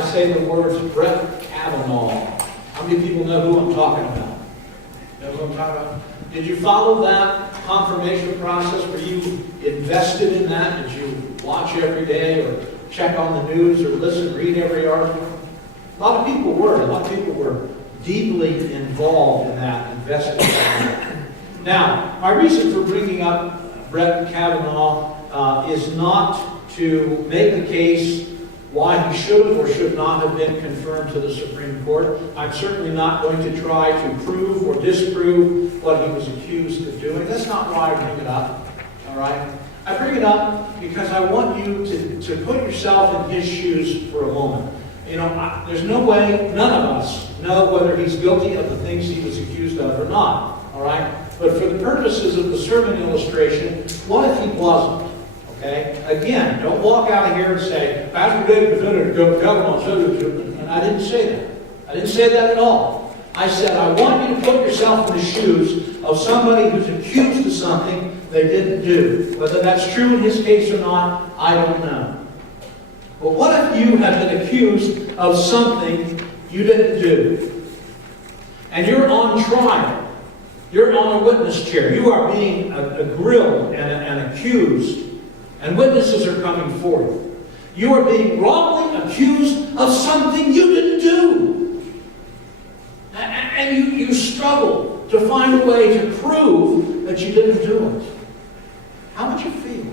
I say the words Brett Kavanaugh, how many people know who I'm talking about? Know who I'm talking about? Did you follow that confirmation process? Were you invested in that? Did you watch every day or check on the news or listen, read every article? A lot of people were. A lot of people were deeply involved in that, invested in that. Now, my reason for bringing up Brett Kavanaugh is not to make the case why he should have or should not have been confirmed to the Supreme Court. I'm certainly not going to try to prove or disprove what he was accused of doing. That's not why I bring it up, all right? I bring it up because I want you to put yourself in his shoes for a moment. You know, there's no way, none of us know whether he's guilty of the things he was accused of or not, all right? But for the purposes of the sermon illustration, what if he wasn't? Okay? Again, don't walk out of here and say, Pastor David presented a Kavanaugh, and I didn't say that. I didn't say that at all. I said, I want you to put yourself in the shoes of somebody who's accused of something they didn't do. Whether that's true in his case or not, I don't know. But what if you have been accused of something you didn't do? And you're on trial. You're on a witness chair. You are being grilled and accused. And witnesses are coming forth. You are being wrongly accused of something you didn't do. And you struggle to find a way to prove that you didn't do it. How would you feel?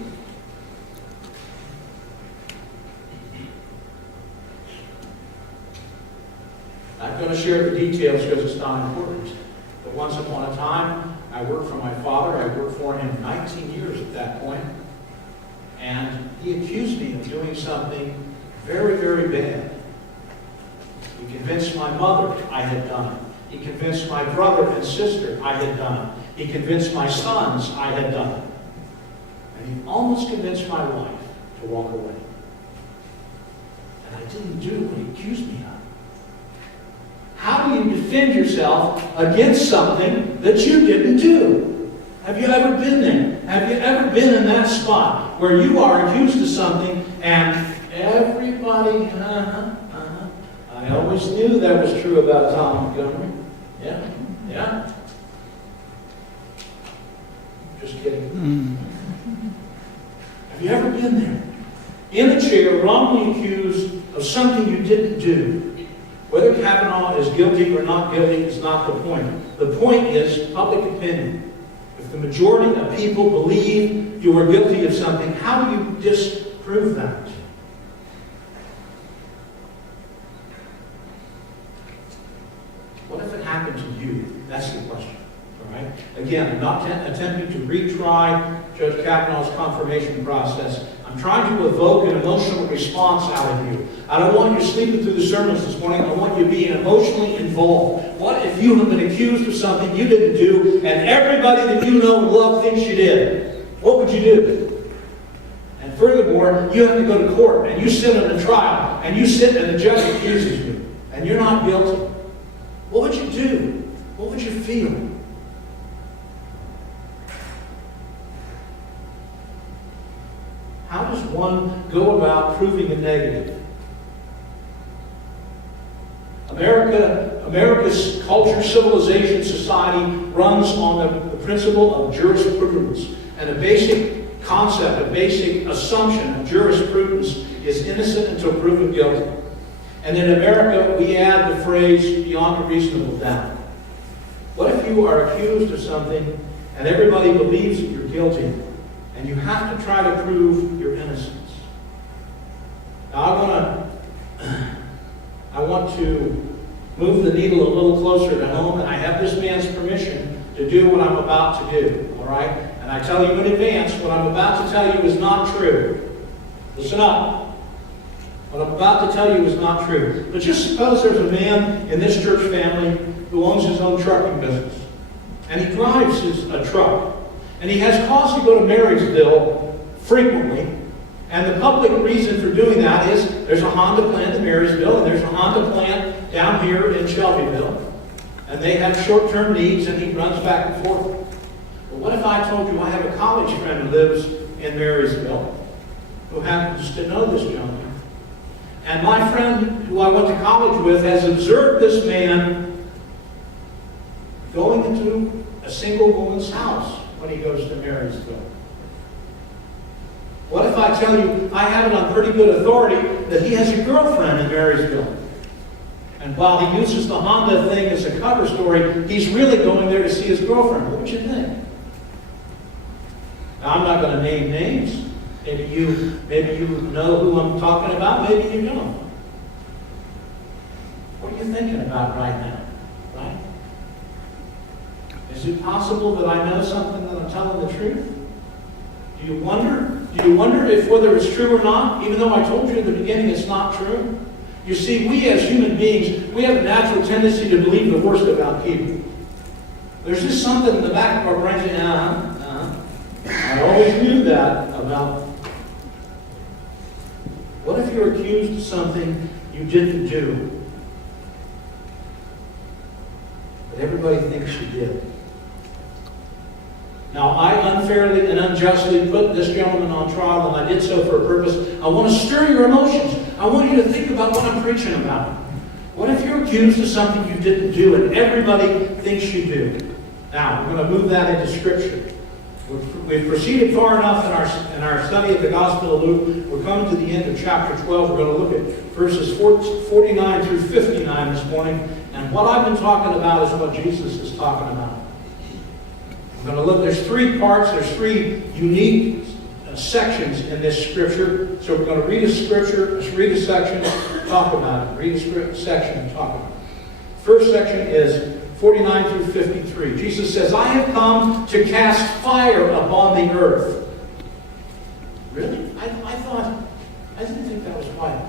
I'm not going to share the details because it's not important. But once upon a time, I worked for my father. I worked for him 19 years at that point. And he accused me of doing something very, very bad. He convinced my mother I had done it. He convinced my brother and sister I had done it. He convinced my sons I had done it. And he almost convinced my wife to walk away. And I didn't do what he accused me of. How do you defend yourself against something that you didn't do? Have you ever been there? Have you ever been in that spot where you are accused of something and everybody, I always knew that was true about Tom Montgomery. Yeah. Just kidding. Have you ever been there? In a chair, wrongly accused of something you didn't do. Whether Kavanaugh is guilty or not guilty is not the point. The point is public opinion. If the majority of people believe you are guilty of something, how do you disprove that? What if it happened to you? That's the question. All right? Again, I'm not attempting to retry Judge Kavanaugh's confirmation process. I'm trying to evoke an emotional response out of you. I don't want you sleeping through the sermons this morning. I want you being emotionally involved. What if you have been accused of something you didn't do and everybody that you know and love thinks you did? What would you do? And furthermore, you have to go to court and you sit in a trial and you sit and the judge accuses you and you're not guilty. What would you do? What would you feel? How does one go about proving a negative? America's culture, civilization, society runs on the principle of jurisprudence. And a basic concept, a basic assumption of jurisprudence is innocent until proven guilty. And in America, we add the phrase, beyond a reasonable doubt. What if you are accused of something and everybody believes that you're guilty, and you have to try to prove your innocence? Now I want to move the needle a little closer to home, and I have this man's permission to do what I'm about to do, all right? And I tell you in advance, what I'm about to tell you is not true. Listen up. What I'm about to tell you is not true. But just suppose there's a man in this church family who owns his own trucking business. And he drives a truck. And he has cause to go to Marysville frequently. And the public reason for doing that is there's a Honda plant in Marysville and there's a Honda plant down here in Shelbyville. And they have short-term needs and he runs back and forth. But what if I told you I have a college friend who lives in Marysville who happens to know this gentleman? And my friend who I went to college with has observed this man going into a single woman's house when he goes to Marysville. What if I tell you, I have it on pretty good authority, that he has a girlfriend in Marysville? And while he uses the Honda thing as a cover story, he's really going there to see his girlfriend. What would you think? Now, I'm not going to name names. Maybe you know who I'm talking about. Maybe you don't. What are you thinking about right now? Right? Is it possible that I know something that I'm telling the truth? Do you wonder? Do you wonder if whether it's true or not, even though I told you in the beginning it's not true? You see, we as human beings, we have a natural tendency to believe the worst about people. There's just something in the back of our brain saying, I always knew that about. What if you're accused of something you didn't do, but everybody thinks you did? Now, I unfairly and unjustly put this gentleman on trial, and I did so for a purpose. I want to stir your emotions. I want you to think about what I'm preaching about. What if you're accused of something you didn't do, and everybody thinks you do? Now, we're going to move that into Scripture. We've proceeded far enough in our study of the Gospel of Luke. We're coming to the end of chapter 12. We're going to look at verses 49 through 59 this morning. And what I've been talking about is what Jesus is talking about. We're going to look, there's three parts, there's three unique sections in this Scripture. So we're going to read a Scripture, let's read a section, talk about it. Read a section and talk about it. First section is 49 through 53. Jesus says, I have come to cast fire upon the earth. Really? I didn't think that was quiet.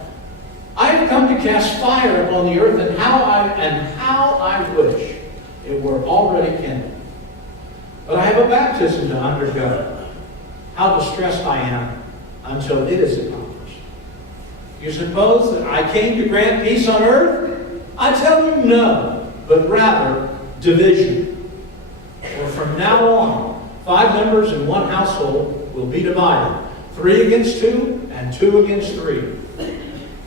I have come to cast fire upon the earth, and how I wish it were already kindled. But I have a baptism to undergo. How distressed I am until it is accomplished. You suppose that I came to grant peace on earth? I tell you no. But rather division. For from now on, 5 members in one household will be divided, 3 against 2, and 2 against 3.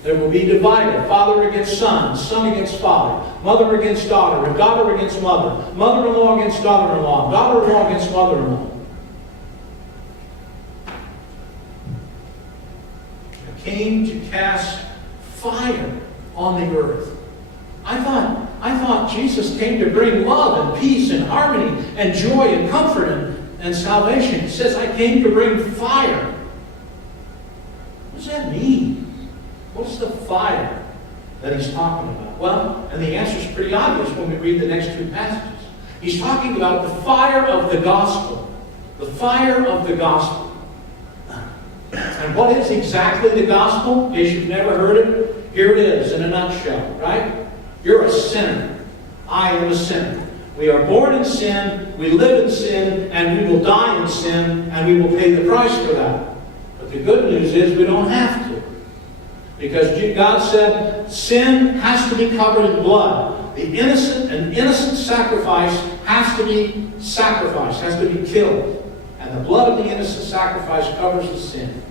There will be divided, father against son, son against father, mother against daughter, and daughter against mother, mother-in-law against daughter-in-law, daughter-in-law against mother-in-law. I came to cast fire on the earth. I thought Jesus came to bring love and peace and harmony and joy and comfort and salvation. He says, I came to bring fire. What does that mean? What's the fire that he's talking about? Well, and the answer is pretty obvious when we read the next 2 passages. He's talking about the fire of the gospel. The fire of the gospel. And what is exactly the gospel? In case you've never heard it, here it is in a nutshell, right? You're a sinner. I am a sinner. We are born in sin, we live in sin, and we will die in sin, and we will pay the price for that. But the good news is we don't have to. Because God said sin has to be covered in blood. An innocent sacrifice has to be sacrificed, has to be killed. And the blood of the innocent sacrifice covers the sin.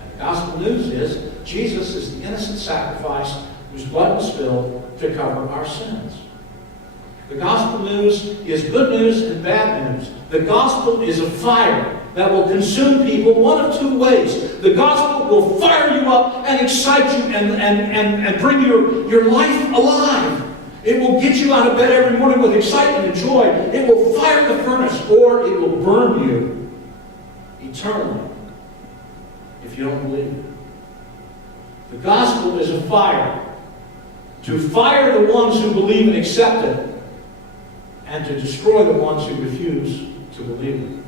And the gospel news is Jesus is the innocent sacrifice whose blood was spilled to cover our sins. The gospel news is good news and bad news. The gospel is a fire that will consume people one of 2 ways. The gospel will fire you up and excite you and bring your life alive. It will get you out of bed every morning with excitement and joy. It will fire the furnace, or it will burn you eternally if you don't believe it. The gospel is a fire to fire the ones who believe and accept it, and to destroy the ones who refuse to believe it.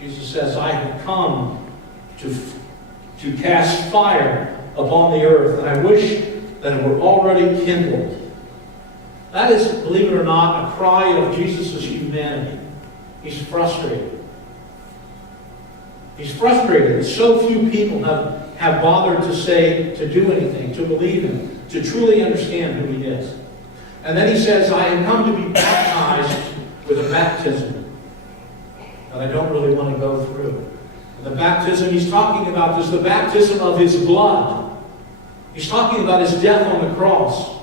Jesus says, I have come to cast fire upon the earth, and I wish that it were already kindled. That is, believe it or not, a cry of Jesus' humanity. He's frustrated. He's frustrated that so few people have bothered to do anything, to believe him, to truly understand who he is. And then he says, I have come to be baptized with a baptism that I don't really want to go through. The baptism he's talking about is the baptism of his blood. He's talking about his death on the cross.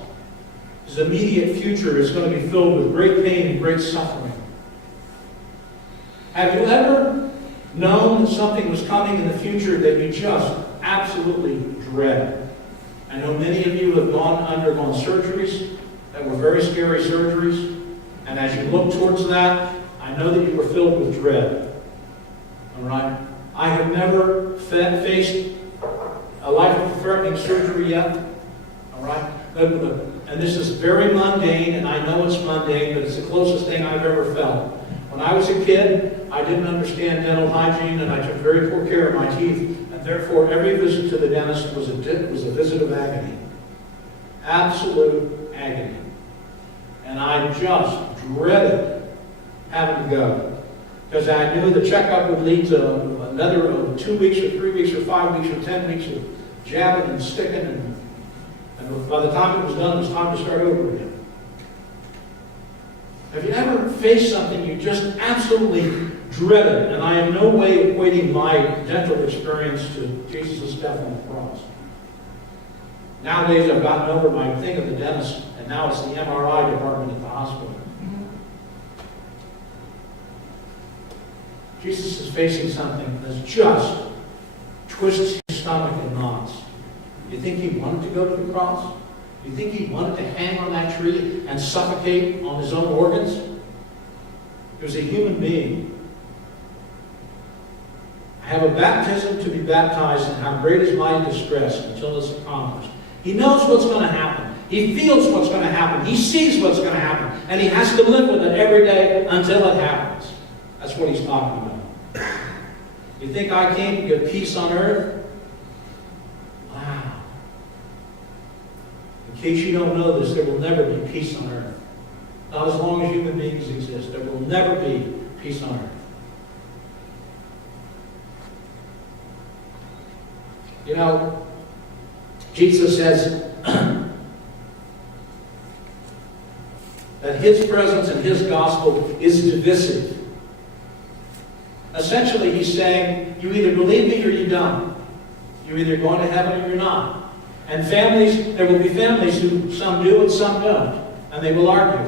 His immediate future is going to be filled with great pain and great suffering. Have you ever known that something was coming in the future that you just absolutely dread? I know many of you have undergone surgeries that were very scary surgeries. And as you look towards that, I know that you were filled with dread. All right? I have never faced a life-threatening surgery yet. All right? And this is very mundane, and I know it's mundane, but it's the closest thing I've ever felt. When I was a kid, I didn't understand dental hygiene, and I took very poor care of my teeth, and therefore every visit to the dentist was a visit of agony. Absolute agony. And I just dreaded having to go. Because I knew the checkup would lead to another 2 weeks or 3 weeks or 5 weeks or 10 weeks of jabbing and sticking. And by the time it was done, it was time to start over again. Have you ever faced something you just absolutely dreaded? And I have no way of equating my dental experience to Jesus' death on the cross. Nowadays, I've gotten over my thing of the dentist, and now it's the MRI department at the hospital. Jesus is facing something that's just twists his stomach in knots. Do you think he wanted to go to the cross? Do you think he wanted to hang on that tree and suffocate on his own organs? He was a human being. I have a baptism to be baptized, and how great is my distress until it's accomplished. He knows what's going to happen. He feels what's going to happen. He sees what's going to happen. And he has to live with it every day until it happens. That's what he's talking about. You think I came to get peace on earth? Wow. In case you don't know this, there will never be peace on earth. Not as long as human beings exist. There will never be peace on earth. You know, Jesus says that his presence and his gospel is divisive. Essentially, he's saying, you either believe me or you don't. You're either going to heaven or you're not. And families, there will be families who some do and some don't. And they will argue.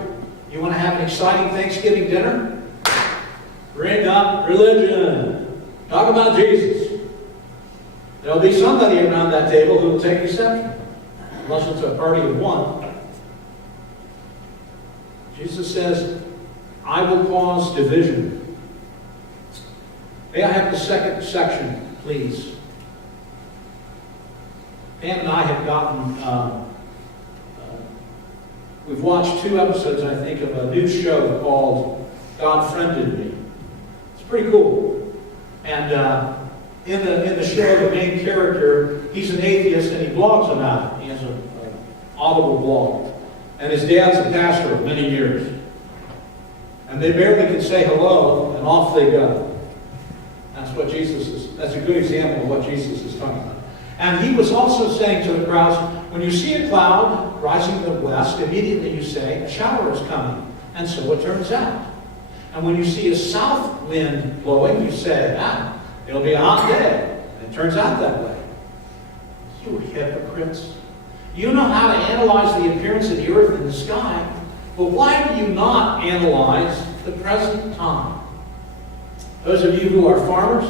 You want to have an exciting Thanksgiving dinner? Bring up religion. Talk about Jesus. There'll be somebody around that table who will take exception. Unless it's a party of one. Jesus says, I will cause division. May I have the second section, please? Pam and I have gotten, we've watched 2 episodes, I think, of a new show called God Friended Me. It's pretty cool. And in the show, the main character, he's an atheist and he blogs about it. He has an audible blog. And his dad's a pastor of many years. And they barely can say hello, and off they go. That's a good example of what Jesus is talking about. And he was also saying to the crowds, when you see a cloud rising in the west, immediately you say, a shower is coming. And so it turns out. And when you see a south wind blowing, you say, it'll be a hot day. And it turns out that way. You hypocrites. You know how to analyze the appearance of the earth and the sky, but why do you not analyze the present time? Those of you who are farmers,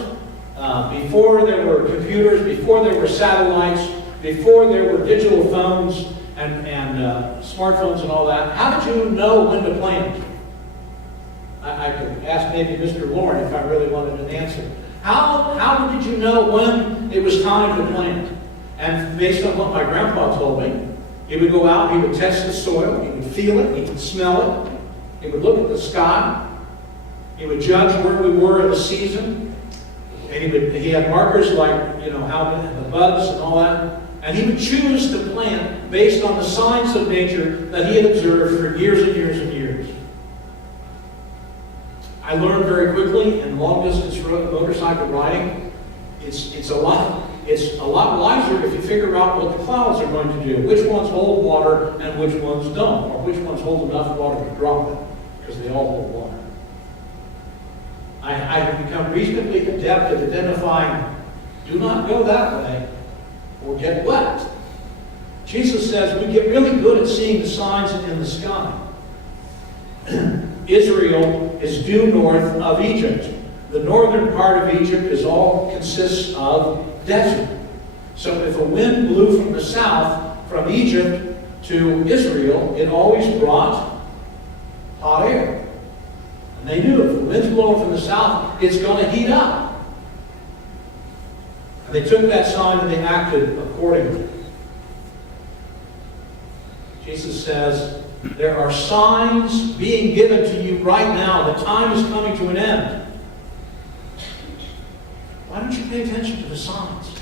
before there were computers, before there were satellites, before there were digital phones and smartphones and all that, how did you know when to plant? I could ask maybe Mr. Lauren if I really wanted an answer. How did you know when it was time to plant? And based on what my grandpa told me, he would go out, he would test the soil, he would feel it, he would smell it, he would look at the sky, he would judge where we were in the season, and he had markers like, how the buds and all that, and he would choose to plant based on the signs of nature that he had observed for years and years and years. I learned very quickly in long-distance motorcycle riding, it's a lot wiser if you figure out what the clouds are going to do, which ones hold water and which ones don't, or which ones hold enough water to drop it, because they all hold water. I have become reasonably adept at identifying, do not go that way or get wet. Jesus says we get really good at seeing the signs in the sky. Israel is due north of Egypt. The northern part of Egypt consists of desert. So if a wind blew from the south, from Egypt to Israel, it always brought hot air. And they knew if the wind's blowing from the south, it's going to heat up. And they took that sign and they acted accordingly. Jesus says, there are signs being given to you right now. The time is coming to an end. Why don't you pay attention to the signs?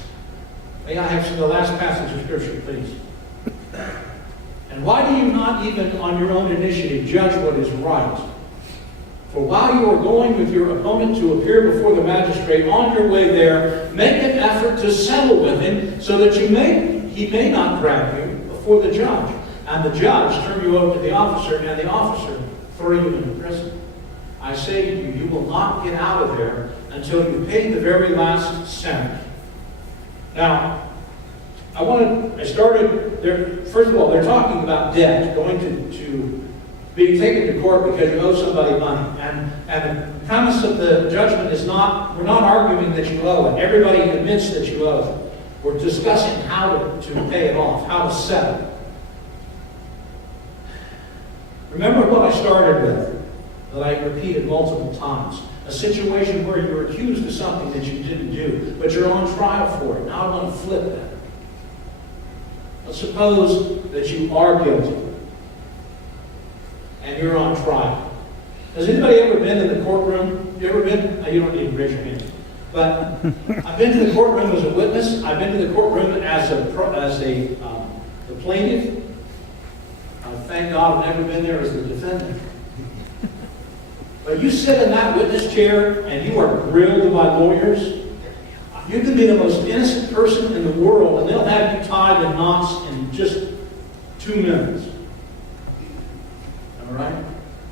May I have the last passage of Scripture, please? And why do you not even on your own initiative judge what is right? For while you are going with your opponent to appear before the magistrate, on your way there, make an effort to settle with him so that he may not drag you before the judge. And the judge turn you over to the officer, and the officer throw you into prison. I say to you, you will not get out of there until you pay the very last cent. Now, first of all, they're talking about debt, going to being taken to court because you owe somebody money. And the premise of the judgment is not, we're not arguing that you owe it. Everybody admits that you owe it. We're discussing how to pay it off, how to settle. Remember what I started with, that I repeated multiple times. A situation where you're accused of something that you didn't do, but you're on trial for it. Now I want to flip that. Let's suppose that you are guilty and you're on trial. Has anybody ever been in the courtroom? You ever been? You don't need to raise your hand. But I've been to the courtroom as a witness. I've been to the courtroom as the plaintiff. Thank God I've never been there as the defendant. But you sit in that witness chair and you are grilled by lawyers. You can be the most innocent person in the world and they'll have you tied in knots in just 2 minutes. All right?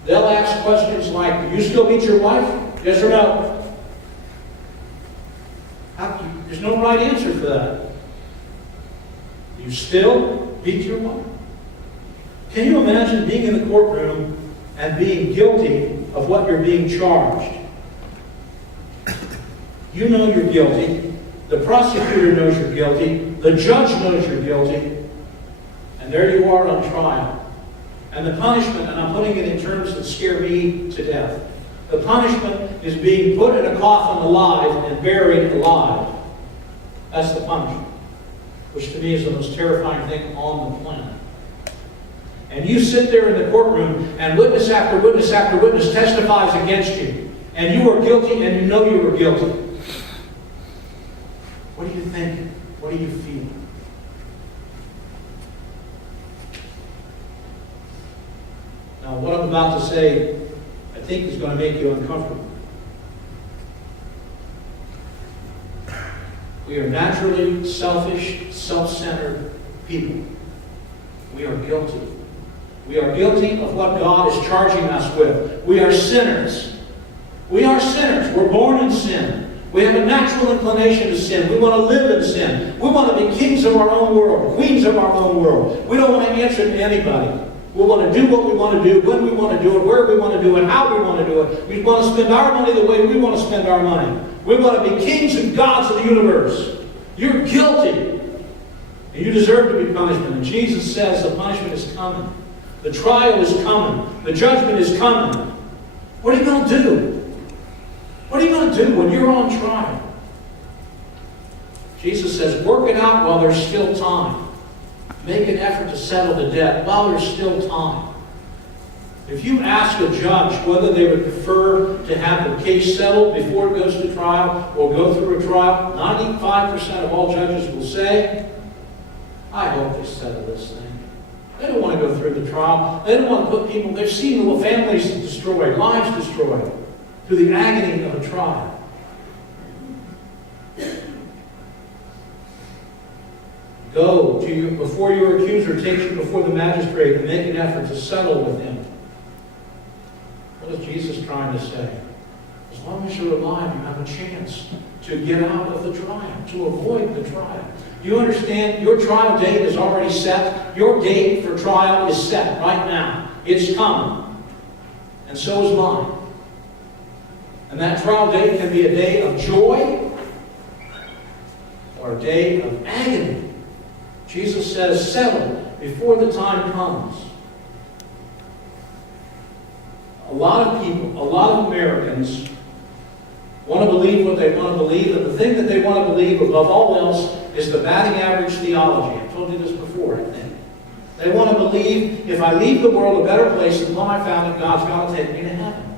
They'll ask questions like, do you still beat your wife? Yes or no? There's no right answer for that. Do you still beat your wife? Can you imagine being in the courtroom and being guilty of what you're being charged? You know you're guilty. The prosecutor knows you're guilty. The judge knows you're guilty. And there you are on trial. And the punishment, and I'm putting it in terms that scare me to death. The punishment is being put in a coffin alive and buried alive. That's the punishment. Which to me is the most terrifying thing on the planet. And you sit there in the courtroom and witness after witness after witness testifies against you. And you are guilty and you know you were guilty. What do you think? What do you feel? Now, what I'm about to say, I think is going to make you uncomfortable. We are naturally selfish, self-centered people. We are guilty. We are guilty of what God is charging us with. We are sinners. We are sinners. We're born in sin. We have a natural inclination to sin. We want to live in sin. We want to be kings of our own world, queens of our own world. We don't want to answer to anybody. We want to do what we want to do, when we want to do it, where we want to do it, how we want to do it. We want to spend our money the way we want to spend our money. We want to be kings and gods of the universe. You're guilty. And you deserve to be punished. And Jesus says the punishment is coming. The trial is coming. The judgment is coming. What are you going to do? What are you going to do when you're on trial? Jesus says, work it out while there's still time. Make an effort to settle the debt while there's still time. If you ask a judge whether they would prefer to have the case settled before it goes to trial or go through a trial, 95% of all judges will say, I hope they settle this thing. They don't want to go through the trial. They don't want to put people, they've seen little families destroyed, lives destroyed, through the agony of a trial. Go to before your accuser takes you before the magistrate and make an effort to settle with him. What is Jesus trying to say? As long as you're alive, you have a chance to get out of the trial, to avoid the trial. Do you understand? Your trial date is already set. Your date for trial is set right now. It's coming. And so is mine. And that trial date can be a day of joy or a day of agony. Jesus says, settle before the time comes. A lot of people, a lot of Americans want to believe what they want to believe, and the thing that they want to believe above all else is the batting average theology. I've told you this before, I think. They want to believe, if I leave the world a better place than when I found it, God's got to take me to heaven.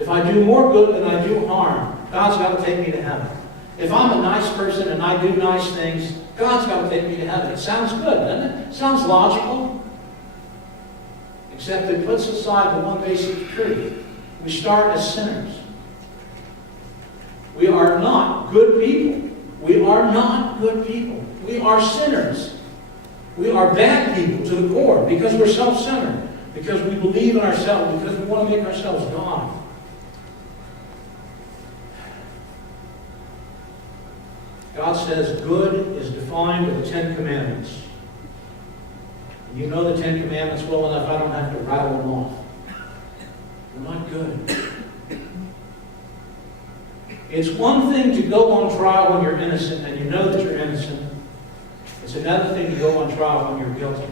If I do more good than I do harm, God's got to take me to heaven. If I'm a nice person and I do nice things, God's got to take me to heaven. It sounds good, doesn't it? It sounds logical. Except it puts aside the one basic truth. We start as sinners. We are not good people. We are not good people. We are sinners. We are bad people to the core because we're self-centered, because we believe in ourselves, because we want to make ourselves God. God says good is defined with the Ten Commandments. And you know the Ten Commandments well enough, I don't have to rattle them off. We're not good. It's one thing to go on trial when you're innocent and you know that you're innocent. It's another thing to go on trial when you're guilty.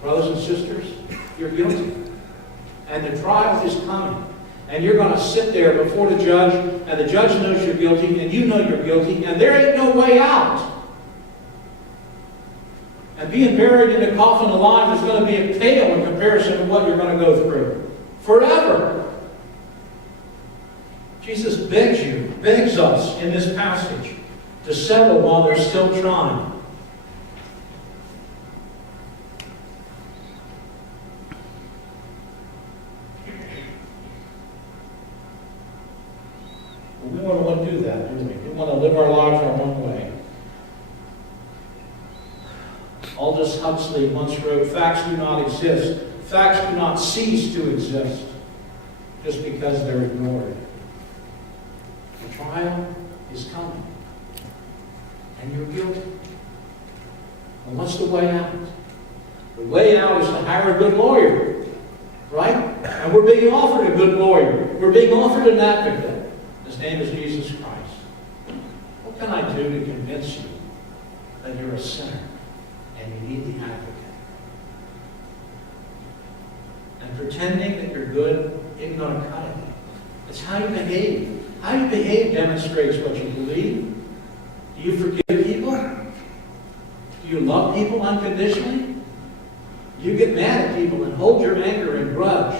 Brothers and sisters, you're guilty. And the trial is coming. And you're going to sit there before the judge, and the judge knows you're guilty, and you know you're guilty, and there ain't no way out. And being buried in a coffin alive is going to be a pale in comparison to what you're going to go through. Forever. Jesus begs us in this passage to settle while they're still trying. We don't want to do that, do we? We want to live our lives our own way. Aldous Huxley once wrote, facts do not exist. Facts do not cease to exist just because they're ignored. The trial is coming. And you're guilty. And what's the way out? The way out is to hire a good lawyer. Right? And we're being offered a good lawyer. We're being offered an advocate. His name is Jesus Christ. What can I do to convince you that you're a sinner and you need the advocate? And pretending that you're good isn't going to cut it. It's how you behave. How you behave demonstrates what you believe. Do you forgive people? Do you love people unconditionally? Do you get mad at people and hold your anger and grudge?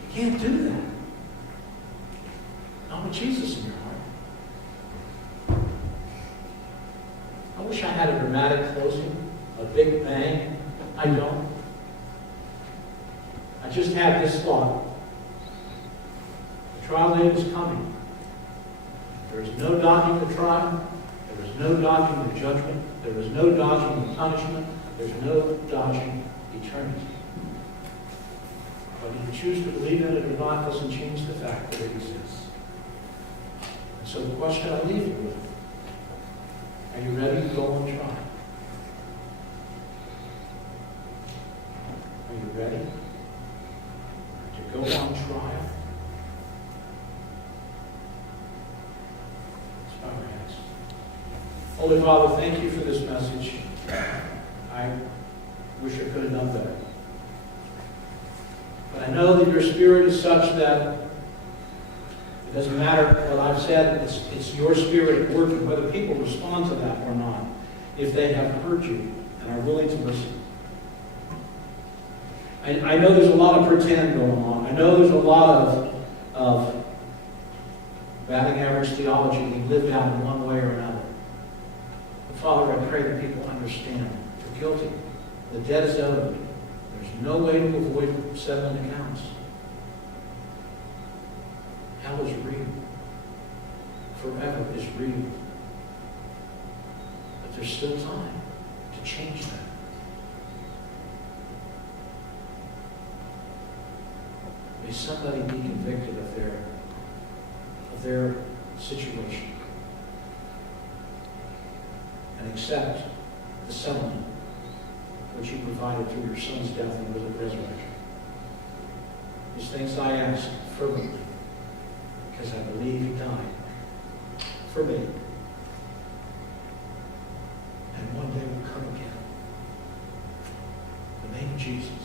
You can't do that. Not with Jesus in your heart. I wish I had a dramatic closing, a big bang. I don't. I just have this thought. The trial date is coming. There is no dodging the trial. There is no dodging the judgment. There is no dodging the punishment. There's no dodging eternity. Whether you choose to believe in it or not doesn't change the fact that it exists. And so the question I leave you with, are you ready to go on trial? Are you ready to go on trial? Let's bow our heads. Holy Father, thank you for this message. I wish I could have done better. But I know that your Spirit is such that it doesn't matter what I've said, it's your Spirit at work, and whether people respond to that or not, if they have heard you and are willing to listen. I know there's a lot of pretend going on. I know there's a lot of batting average theology being lived out in one way or another. But Father, I pray that people understand they're guilty. The debt is owed. There's no way to avoid settling accounts. Hell is real. Forever is real. But there's still time to change that. May somebody be convicted of their situation and accept the settlement which you provided through your Son's death and resurrection. These things I ask fervently because I believe He died for me. And one day will come again. In the name of Jesus.